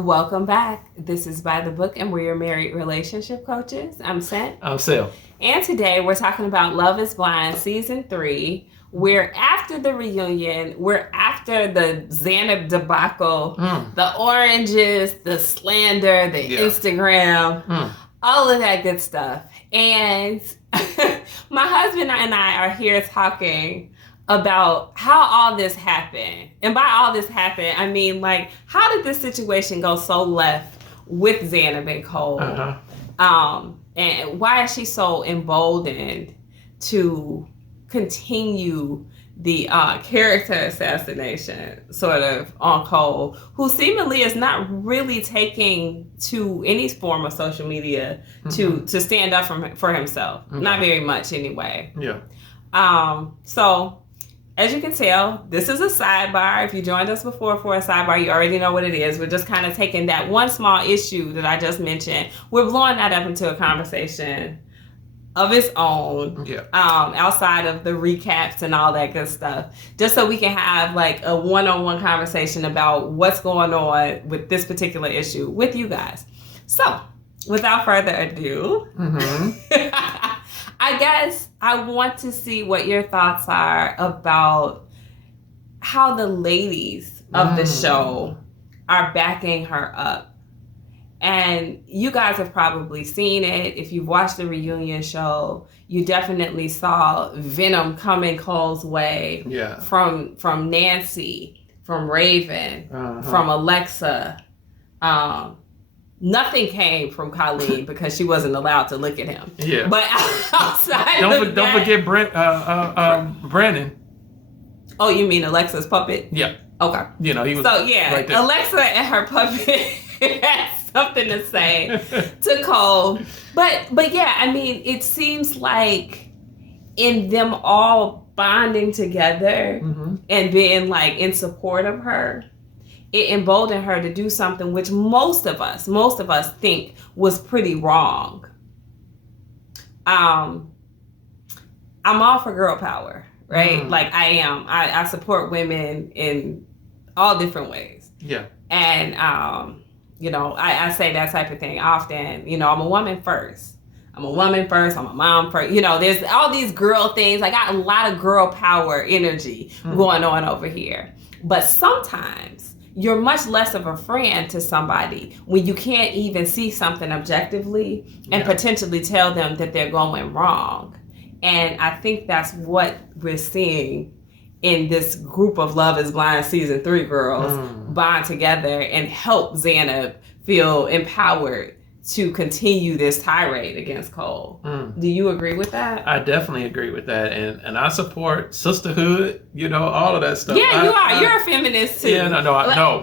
Welcome back. This is By the Book, and we're your married relationship coaches. I'm Sent. I'm Sil. And today we're talking about Love is Blind Season 3. We're after the reunion. We're after the Zanab debacle, the oranges, the slander, the Instagram, all of that good stuff. And my husband and I are here talking about how all this happened. And by all this happened, I mean, like, how did this situation go so left with Zanab and Cole? And why is she so emboldened to continue the character assassination sort of on Cole, who seemingly is not really taking to any form of social media to stand up for himself. Not very much anyway. So as you can tell, this is a sidebar. If you joined us before for a sidebar, you already know what it is. We're just kind of taking that one small issue that I just mentioned. We're blowing that up into a conversation of its own, outside of the recaps and all that good stuff, just so we can have like a one-on-one conversation about what's going on with this particular issue with you guys. So, without further ado, I guess I want to see what your thoughts are about how the ladies of the show are backing her up. And you guys have probably seen it. If you've watched the reunion show, you definitely saw venom coming Cole's way from Nancy, from Raven, from Alexa. Nothing came from Colleen because she wasn't allowed to look at him. But outside don't forget Brandon. Oh, you mean Alexa's puppet? Yeah. Okay. You know, he was right there. Alexa and her puppet had something to say to Cole. But yeah, I mean, it seems like in them all bonding together and being like in support of her, it emboldened her to do something which most of us think was pretty wrong. I'm all for girl power, right? Like I am. I support women in all different ways. Yeah. And you know, I say that type of thing often. You know, I'm a woman first. I'm a mom first. You know, there's all these girl things. I got a lot of girl power energy going on over here. But sometimes you're much less of a friend to somebody when you can't even see something objectively and potentially tell them that they're going wrong. And I think that's what we're seeing in this group of Love is Blind Season 3 girls bond together and help Zanab feel empowered to continue this tirade against Cole. Do you agree with that? I definitely agree with that. And I support sisterhood, you know, all of that stuff. Yeah, you are. You're a feminist too. Yeah, no. No.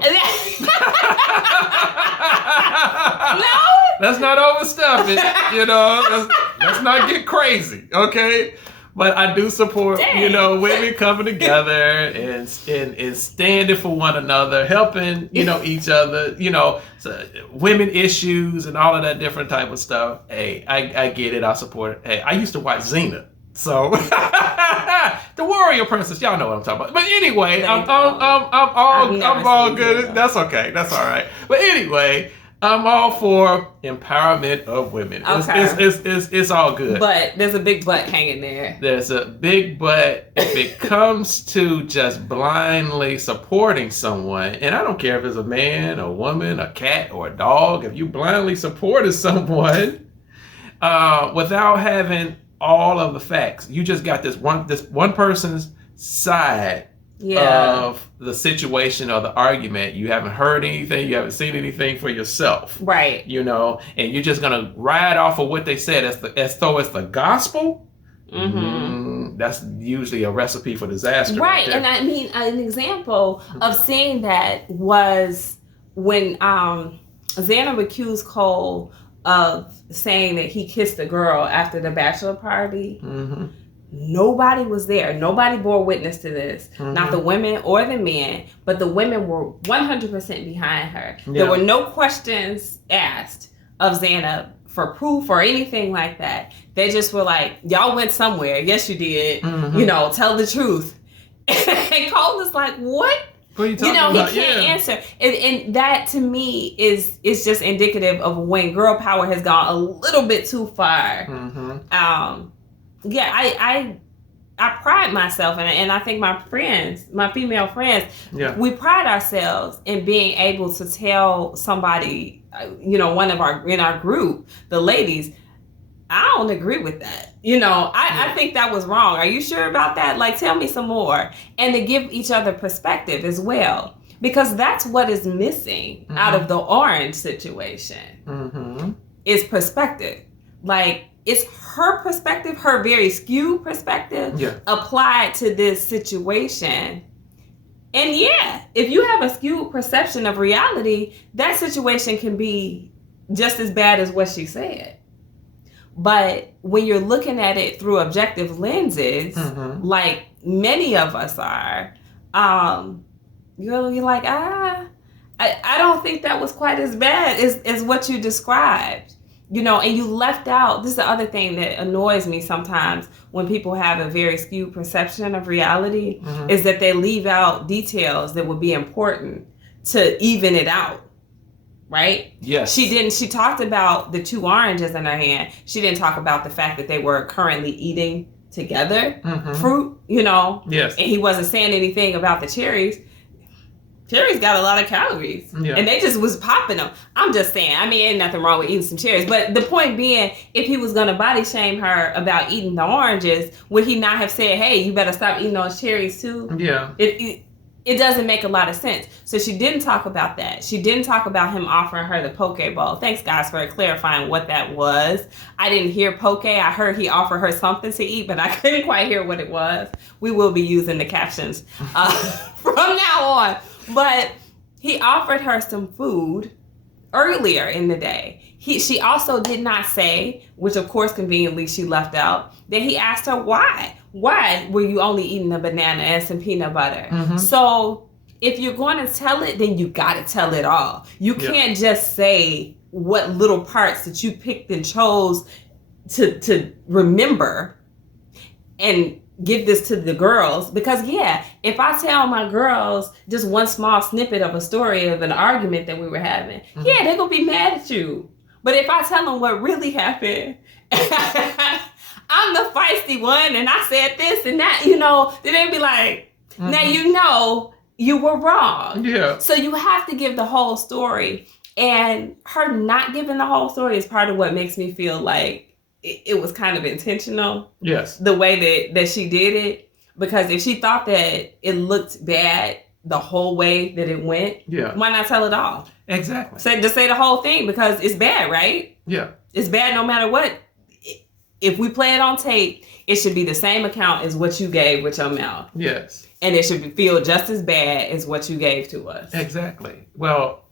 Let's not overstep it, you know. Let's not get crazy, okay? But I do support, you know, women coming together and standing for one another, helping, you know, each other, you know, women issues and all of that different type of stuff. Hey, I get it. I support it. Hey, I used to watch Xena. So the Warrior Princess, y'all know what I'm talking about. But anyway, I'm all good. That's okay. That's all right. But anyway, I'm all for empowerment of women. Okay. It's all good. But there's a big butt hanging there. There's a big butt if it comes to just blindly supporting someone. And I don't care if it's a man, a woman, a cat, or a dog. If you blindly supported someone without having all of the facts, you just got this one person's side of the situation or the argument. You haven't heard anything, you haven't seen anything for yourself, right? You know, and you're just gonna ride off of what they said as though it's the gospel. That's usually a recipe for disaster, right? And I mean, an example of seeing that was when Zanab accused Cole of saying that he kissed a girl after the bachelor party. Nobody was there. Nobody bore witness to this. Not the women or the men, but the women were 100% behind her. There were no questions asked of Zanab for proof or anything like that. They just were like, y'all went somewhere. Yes, you did. You know, tell the truth. And Cole was like, what? What are you talking about? He can't answer. And that to me is just indicative of when girl power has gone a little bit too far. Mm-hmm. I pride myself, and I think my female friends, we pride ourselves in being able to tell somebody, in our group, the ladies, I don't agree with that. I think that was wrong. Are you sure about that? Like, tell me some more. And to give each other perspective as well. Because that's what is missing out of the orange situation is perspective. Like, it's her perspective, her very skewed perspective applied to this situation. And if you have a skewed perception of reality, that situation can be just as bad as what she said. But when you're looking at it through objective lenses, like many of us are, you're like, I don't think that was quite as bad as what you described. And you left out, this is the other thing that annoys me sometimes when people have a very skewed perception of reality, is that they leave out details that would be important to even it out. Right? Yes. She talked about the 2 oranges in her hand. She didn't talk about the fact that they were currently eating together fruit, Yes. And he wasn't saying anything about the cherries. Cherries got a lot of calories. Yeah. And they just was popping them. I'm just saying, ain't nothing wrong with eating some cherries. But the point being, if he was going to body shame her about eating the oranges, would he not have said, hey, you better stop eating those cherries too? Yeah. It doesn't make a lot of sense. So she didn't talk about that. She didn't talk about him offering her the poke bowl. Thanks, guys, for clarifying what that was. I didn't hear poke. I heard he offered her something to eat, but I couldn't quite hear what it was. We will be using the captions from now on. But he offered her some food earlier in the day. She also did not say, which of course conveniently she left out, that he asked her why. Why were you only eating a banana and some peanut butter? So if you're going to tell it, then you got to tell it all. You can't just say what little parts that you picked and chose to remember and give this to the girls. Because if I tell my girls just one small snippet of a story of an argument that we were having, they're going to be mad at you. But if I tell them what really happened, I'm the feisty one and I said this and that, then they'd be like, now you were wrong. Yeah. So you have to give the whole story. And her not giving the whole story is part of what makes me feel like it was kind of intentional. Yes. The way that she did it. Because if she thought that it looked bad the whole way that it went, why not tell it all? Exactly. Just say the whole thing because it's bad, right? Yeah. It's bad no matter what. If we play it on tape, it should be the same account as what you gave with your mouth. Yes. And it should feel just as bad as what you gave to us. Exactly. Well,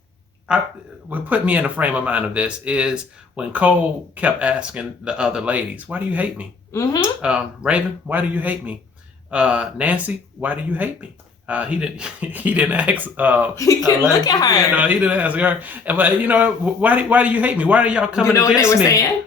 what put me in the frame of mind of this is when Cole kept asking the other ladies, why do you hate me? Raven, why do you hate me? Nancy, why do you hate me? He didn't ask. He couldn't look at her. He didn't ask her. But why do you hate me? Why are y'all coming against me? You know what they were saying?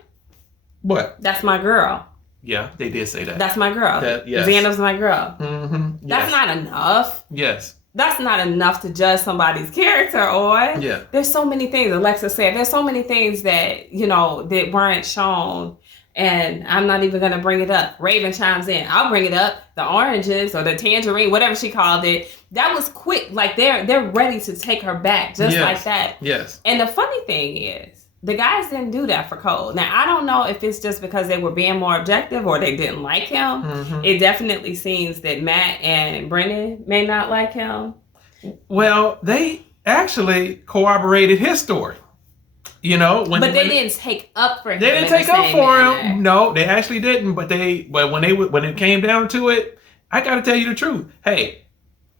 What? That's my girl. Yeah, they did say that. That's my girl. Yes. Zanab's my girl. Yes. That's not enough. Yes. That's not enough to judge somebody's character on. Yeah. There's so many things, Alexa said, there's so many things that, that weren't shown. And I'm not even going to bring it up. Raven chimes in. I'll bring it up. The oranges or the tangerine, whatever she called it. That was quick. Like they're ready to take her back just like that. Yes. And the funny thing is, the guys didn't do that for Cole. Now, I don't know if it's just because they were being more objective or they didn't like him. It definitely seems that Matt and Brennan may not like him. Well, they actually corroborated his story. But they didn't take up for him. They didn't take up for him. No, they actually didn't. But when it came down to it, I got to tell you the truth. Hey,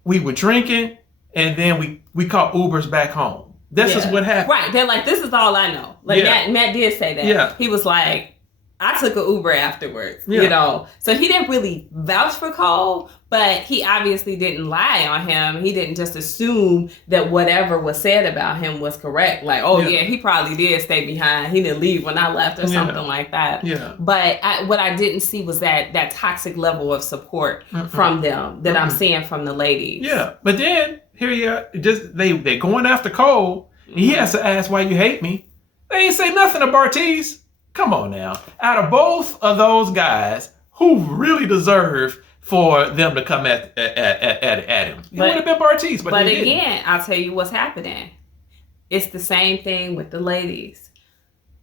we were drinking and then we caught Ubers back home. This is what happened. Right. They're like, this is all I know. Like Matt did say that. Yeah. He was like, I took an Uber afterwards, So he didn't really vouch for Cole, but he obviously didn't lie on him. He didn't just assume that whatever was said about him was correct. Like, he probably did stay behind. He didn't leave when I left or something like that. Yeah. But what I didn't see was that toxic level of support from them that I'm seeing from the ladies. Yeah. But then here you are. Just they're going after Cole. Mm-hmm. He has to ask why you hate me. They ain't say nothing to Bartiz. Come on now. Out of both of those guys, who really deserve for them to come at him? It would have been Bartiz, but they again, didn't. I'll tell you what's happening. It's the same thing with the ladies.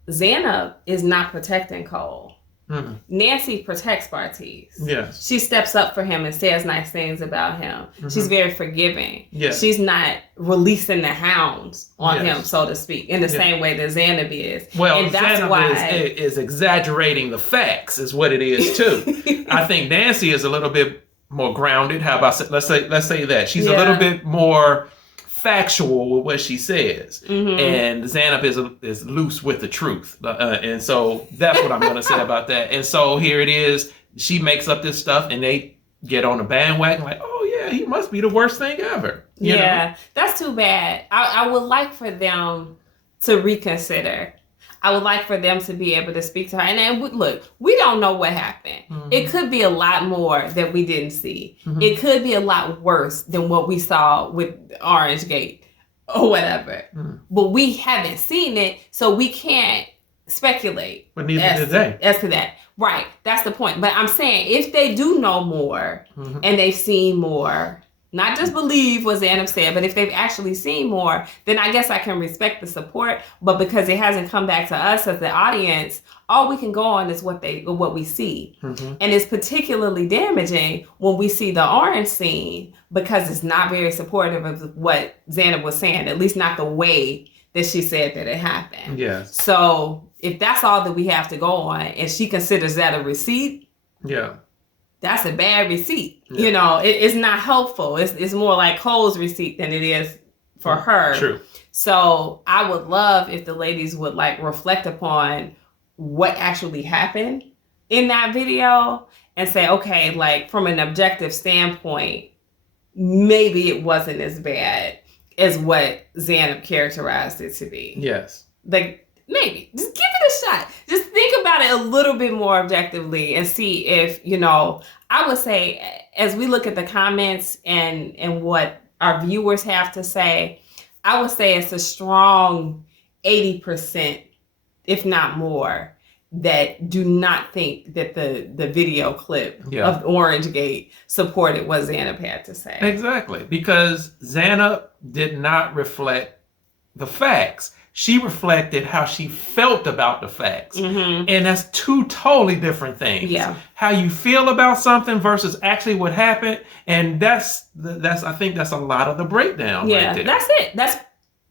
Zanab is not protecting Cole. Mm-hmm. Nancy protects Bartiz. Yes. She steps up for him and says nice things about him. Mm-hmm. She's very forgiving. Yes. She's not releasing the hounds on him, so to speak, in the same way that Zanab is. Well, and that's Zanab is exaggerating the facts, is what it is too. I think Nancy is a little bit more grounded. How about let's say that she's a little bit more factual with what she says, and Zanab is loose with the truth, and so that's what I'm going to say about that. And so here it is, she makes up this stuff, and they get on the bandwagon like, oh yeah, he must be the worst thing ever. You know? That's too bad. I would like for them to reconsider. I would like for them to be able to speak to her. And then, look, we don't know what happened. Mm-hmm. It could be a lot more that we didn't see. Mm-hmm. It could be a lot worse than what we saw with Orange Gate or whatever. Mm-hmm. But we haven't seen it, so we can't speculate. But neither did they. As to that. Right. That's the point. But I'm saying, if they do know more and they've seen more, not just believe what Zanab said, but if they've actually seen more, then I guess I can respect the support. But because it hasn't come back to us as the audience, all we can go on is what we see. Mm-hmm. And it's particularly damaging when we see the orange scene, because it's not very supportive of what Zanab was saying, at least not the way that she said that it happened. Yes. So if that's all that we have to go on, and she considers that a receipt, that's a bad receipt. Yeah. You know, it's not helpful. It's more like Cole's receipt than it is for her. True. So I would love if the ladies would reflect upon what actually happened in that video and say, okay, from an objective standpoint, maybe it wasn't as bad as what Zanab characterized it to be. Yes. Maybe. Just give it a shot. Just think about it a little bit more objectively and see if, I would say, as we look at the comments and what our viewers have to say, I would say it's a strong 80%, if not more, that do not think that the video clip of Orange Gate supported what Zanab had to say. Exactly. Because Zanab did not reflect the facts. She reflected how she felt about the facts. Mm-hmm. And that's two totally different things. Yeah. How you feel about something versus actually what happened. And that's I think that's a lot of the breakdown right there. That's it. That's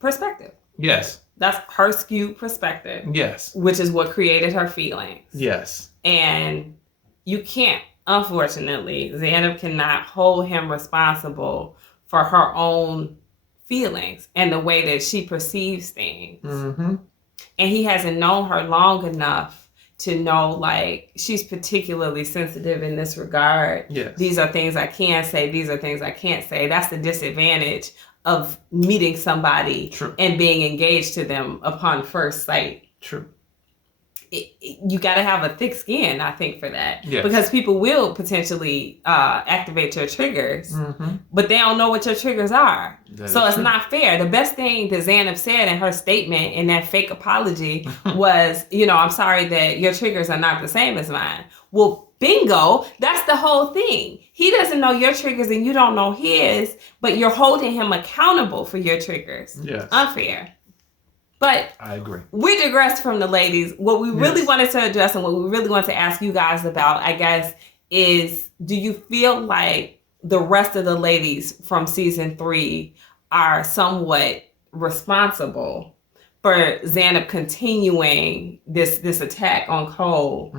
perspective. Yes. That's her skewed perspective. Yes. Which is what created her feelings. Yes. And you can't, unfortunately, Zanab cannot hold him responsible for her own feelings and the way that she perceives things. Mm-hmm. And he hasn't known her long enough to know, she's particularly sensitive in this regard. Yes. These are things I can say. These are things I can't say. That's the disadvantage of meeting somebody and being engaged to them upon first sight. True. You got to have a thick skin, I think, for that. Yes. Because people will potentially activate your triggers, but they don't know what your triggers are. So it's not fair. The best thing that Zanab said in her statement in that fake apology was, I'm sorry that your triggers are not the same as mine. Well, bingo, that's the whole thing. He doesn't know your triggers and you don't know his, but you're holding him accountable for your triggers. Yes. Unfair. But I agree. We digressed from the ladies. What we really wanted to address and what we really want to ask you guys about, I guess, is do you feel like the rest of the ladies from season 3 are somewhat responsible for Zanab continuing this attack on Cole,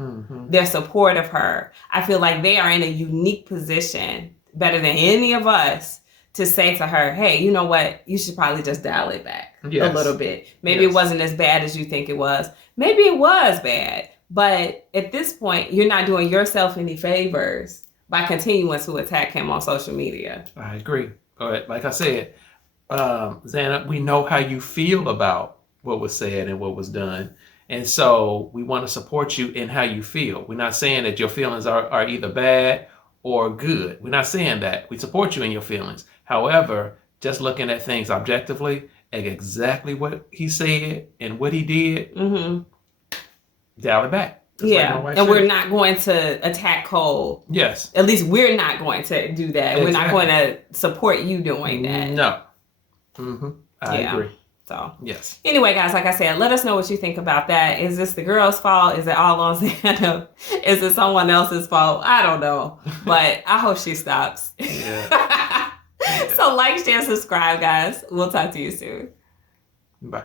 their support of her? I feel like they are in a unique position, better than any of us, to say to her, hey, you know what? You should probably just dial it back a little bit. Maybe it wasn't as bad as you think it was. Maybe it was bad. But at this point, you're not doing yourself any favors by continuing to attack him on social media. I agree. But like I said, Zanab, we know how you feel about what was said and what was done. And so we want to support you in how you feel. We're not saying that your feelings are either bad or good. We're not saying that. We support you in your feelings. However, just looking at things objectively, and exactly what he said and what he did, dial it back. And we're not going to attack Cole. Yes. At least we're not going to do that. Exactly. We're not going to support you doing that. No. I agree. So, yes. Anyway, guys, like I said, let us know what you think about that. Is this the girl's fault? Is it all on Zanab? Is it someone else's fault? I don't know. But I hope she stops. Yeah. So like, share, subscribe, guys. We'll talk to you soon. Bye.